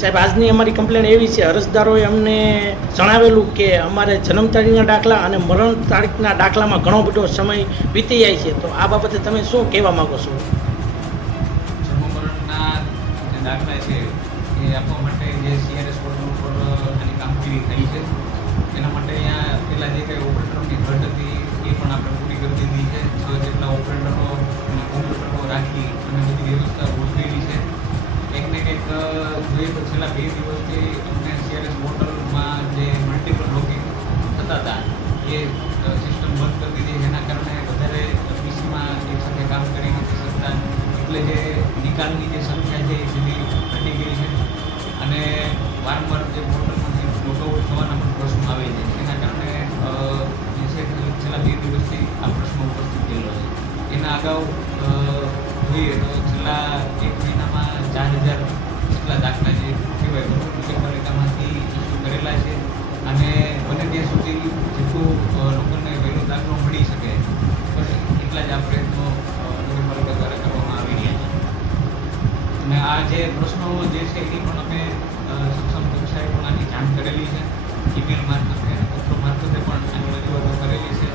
સાહેબ, આજની અમારી કમ્પ્લેન એવી છે, અરજદારોએ અમને જણાવેલું કે અમારે જન્મ તારીખના દાખલા અને મરણ તારીખના દાખલામાં ઘણો બધો સમય વીતી જાય છે. તો આ બાબતે તમે શું કહેવા માગો છો? જન્મ મરણના જે દાખલા છે એ આપવા માટે જે CRS પોર્ટલ ઉપર આની કામગીરી થઈ છે. એના માટે અહીંયા પહેલાં જે કંઈ ઓપરેટરોની ઘટ હતી એ પણ આપણે પૂરી કરી દીધી છે. 6 જેટલા ઓપરેટરો અને કોમ્પ્યુટરો રાખી અને બધી વ્યવસ્થા ગોઠવેલી છે. કંઈક ને કંઈક જોઈએ તો છેલ્લા 2 દિવસથી અમને CRS પોર્ટલમાં જે મલ્ટિપલ લોગિંગ થતા હતા એ સિસ્ટમ બંધ કરી દીધી. જેના કારણે વધારે પીસીમાં એક સાથે કામ કરી નથી શકતા. એટલે જે નિકાલની જે સંખ્યા છે એ સીધી ઘટી ગઈ છે અને વારંવાર જે પોર્ટલમાંથી લોકઆઉટ થવાના પણ પ્રશ્નો આવે છે. એના કારણે જે છે છેલ્લા 2 દિવસથી આ પ્રશ્નો ઉપસ્થિત થયેલો છે. એના અગાઉ જોઈએ તો છેલ્લા 1 મહિનામાં 4000 જેટલા દાખલા જે કહેવાય નગરપાલિકામાંથી ઇસ્યુ કરેલા છે અને બને ત્યાં સુધી જેટલું લોકોને વહેલો દાખલો મળી શકે બસ એટલા જ આ પ્રયત્નો નગરપાલિકા દ્વારા કરવામાં આવી રહ્યા છે. અને આ જે પ્રશ્નો જે છે એ પણ અમે સક્ષમ કક્ષાએ પણ આની જાણ કરેલી છે. ઈમેલ મારફતે અને પત્રો મારફતે પણ આની રજૂઆતો કરેલી છે.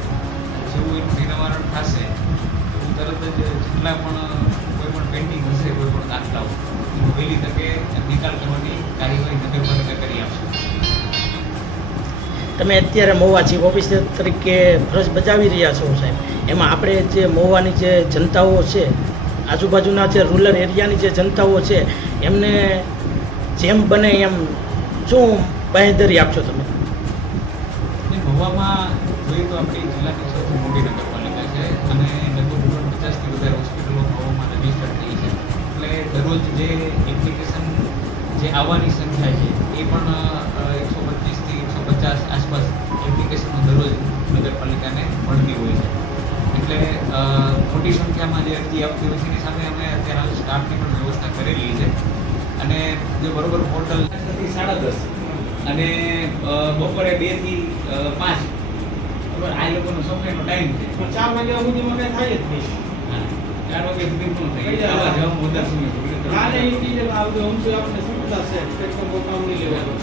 જેવું એનું નિવારણ થશે એવું તરત જ જેટલા પણ કોઈ પણ પેન્ડિંગ હશે કોઈ પણ દાખલાઓ એનું વહેલી તકે નિકાલ કરવાની કાર્યવાહી નગરપાલિકા કરી આપશે. તમે અત્યારે મહુવા ચીફ ઓફિસર તરીકે ફરજ બજાવી રહ્યા છો સાહેબ, એમાં આપણે જે મહુવાની જે જનતાઓ છે, આજુબાજુના જે રૂરલ એરિયાની જે જનતાઓ છે, એમને જેમ બને એમ શું બાંહેધરી આપશો તમે? મહુવામાં જોઈએ તો આપણી જિલ્લાની સૌથી મોટી નગરપાલિકા છે અને લગભગ 50થી વધારે હોસ્પિટલો મહુવામાં રજીસ્ટર થઈ છે. એટલે દરરોજ જે એપ્લિકેશન જે આવવાની સંખ્યા છે એ પણ 125થી 150 આસપાસ એપ્લિકેશનો દરરોજ નગરપાલિકાને મળતી હોય છે. એટલે મોટી સંખ્યામાં જે અરજી આવતી હોય છે એની સામે અમે અત્યારે હાલ સ્ટાફની પણ વ્યવસ્થા કરેલી છે અને જે બરોબર પોર્ટલ 10:30 અને બપોરે 2 થી 5 બરાબર આ લોકોનો સમયનો ટાઈમ છે. પણ 4 વાગ્યા સુધીમાં કંઈ થાય જ નહીં. હા, 4 વાગ્યા સુધી પૂરું થઈ જાય. આવા જવામાં વધારે સમય આપણે સુવિધા છે, પેટ્રોલ કામ નહીં લેવાનું.